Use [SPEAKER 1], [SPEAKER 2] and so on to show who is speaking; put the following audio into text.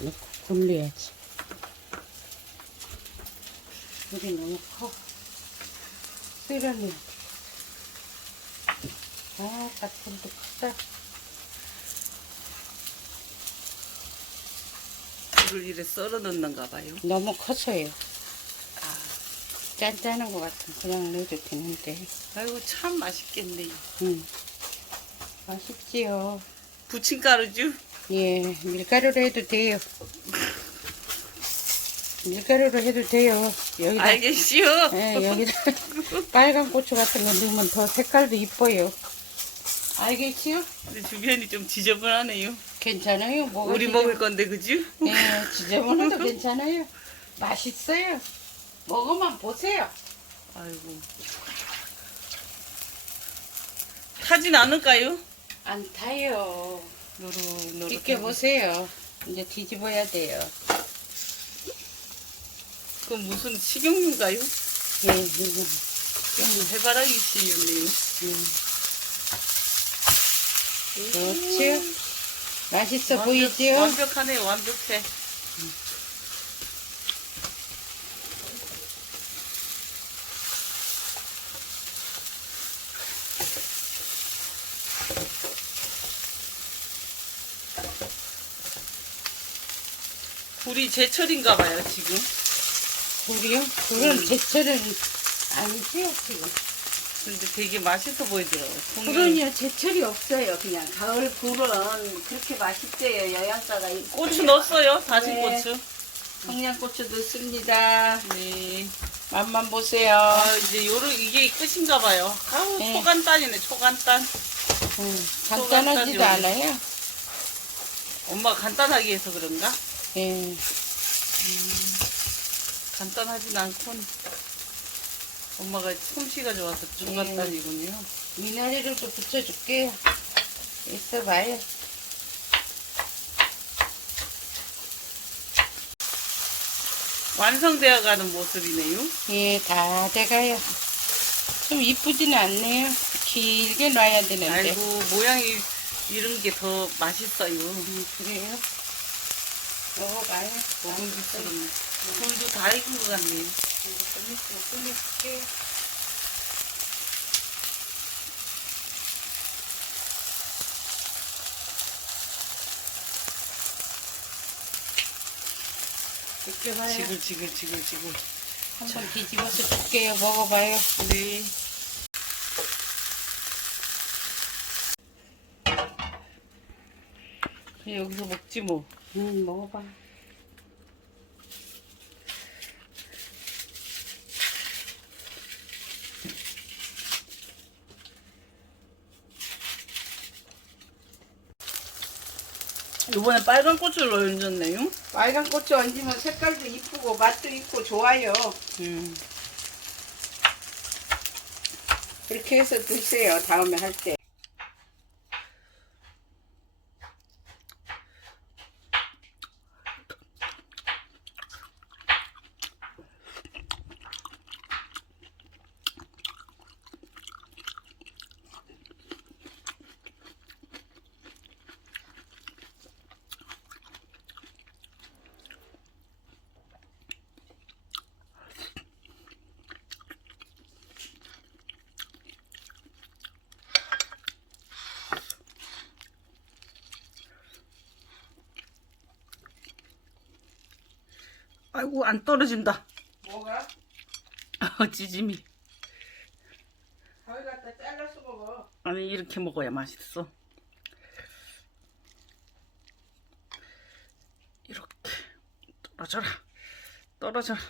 [SPEAKER 1] 넣고 굴려야지. 물이 너무 커. 쓰려면. 아, 닭불도 크다.
[SPEAKER 2] 물을 이래 썰어 넣는가 봐요.
[SPEAKER 1] 너무 커서요. 짠짠한 것 같아. 그냥 넣어도 되는데.
[SPEAKER 2] 아이고 참 맛있겠네요.
[SPEAKER 1] 음. 맛있지요.
[SPEAKER 2] 부침가루죠?
[SPEAKER 1] 예, 밀가루로 해도 돼요. 밀가루로 해도 돼요. 여기다,
[SPEAKER 2] 알겠시요?
[SPEAKER 1] 예, 여기다 빨간 고추 같은 거 넣으면 더 색깔도 이뻐요. 알겠지요?
[SPEAKER 2] 근데 주변이 좀 지저분하네요.
[SPEAKER 1] 괜찮아요. 뭐가
[SPEAKER 2] 우리 먹을 건데 그죠?
[SPEAKER 1] 예, 지저분해도 괜찮아요. 맛있어요. 먹어만 보세요.
[SPEAKER 2] 아이고. 타진 않을까요?
[SPEAKER 1] 안 타요.
[SPEAKER 2] 노릇 노릇.
[SPEAKER 1] 이렇게 보세요. 이제 뒤집어야 돼요.
[SPEAKER 2] 그 무슨 식용유인가요?
[SPEAKER 1] 예, 이거.
[SPEAKER 2] 해바라기 씨였네요.
[SPEAKER 1] 음. 그렇지요? 맛있어 보이지요?
[SPEAKER 2] 완벽하네 완벽해. 굴이 제철인가 봐요 지금.
[SPEAKER 1] 굴이요? 굴은 제철은 아니지요, 지금.
[SPEAKER 2] 근데 되게 맛있어 보이더라고요.
[SPEAKER 3] 굴은요 제철이 없어요 그냥 가을 굴은 그렇게 맛있대요 영양가가 있고
[SPEAKER 2] 고추 넣었어요 다진
[SPEAKER 3] 네.
[SPEAKER 2] 고추.
[SPEAKER 3] 청양고추 넣습니다
[SPEAKER 2] 네.
[SPEAKER 1] 맛만 보세요.
[SPEAKER 2] 아 이제 요런 이게 끝인가 봐요. 아우
[SPEAKER 1] 네.
[SPEAKER 2] 초간단이네 초간단.
[SPEAKER 1] 음, 간단하지도
[SPEAKER 2] 소금까지
[SPEAKER 1] 않아요.
[SPEAKER 2] 엄마 간단하게 해서 그런가?
[SPEAKER 1] 예.
[SPEAKER 2] 간단하진 않군. 엄마가 솜씨가 좋아서 초간단이군요.
[SPEAKER 1] 미나리를 또 붙여줄게요. 있어봐요.
[SPEAKER 2] 완성되어 가는 모습이네요.
[SPEAKER 1] 예, 다 돼가요. 좀 이쁘지는 않네요. 길게 놔야 되는데.
[SPEAKER 2] 아이고 모양이 이런 게 더 맛있어요.
[SPEAKER 1] 음, 그래요? 먹어봐요.
[SPEAKER 2] 먹음직스럽네. 굴도 다 익은 것 같네요.
[SPEAKER 1] 끊을게요. 느껴봐요.
[SPEAKER 2] 지글 지글 지글 지글.
[SPEAKER 1] 한번 뒤집어서 줄게요. 먹어봐요.
[SPEAKER 2] 네. 여기서 먹지 뭐.
[SPEAKER 1] 응, 먹어봐.
[SPEAKER 2] 이번에 빨간 고추를 얹었네요.
[SPEAKER 1] 빨간 고추 얹으면 색깔도 이쁘고 맛도 있고 좋아요.
[SPEAKER 2] 음.
[SPEAKER 1] 그렇게 해서 드세요. 다음에 할 때.
[SPEAKER 2] 아이고 안 떨어진다.
[SPEAKER 1] 뭐가?
[SPEAKER 2] 찌짐이.
[SPEAKER 1] 거기 갖다 잘라서 먹어.
[SPEAKER 2] 아니 이렇게 먹어야 맛있어. 이렇게 떨어져라. 떨어져라.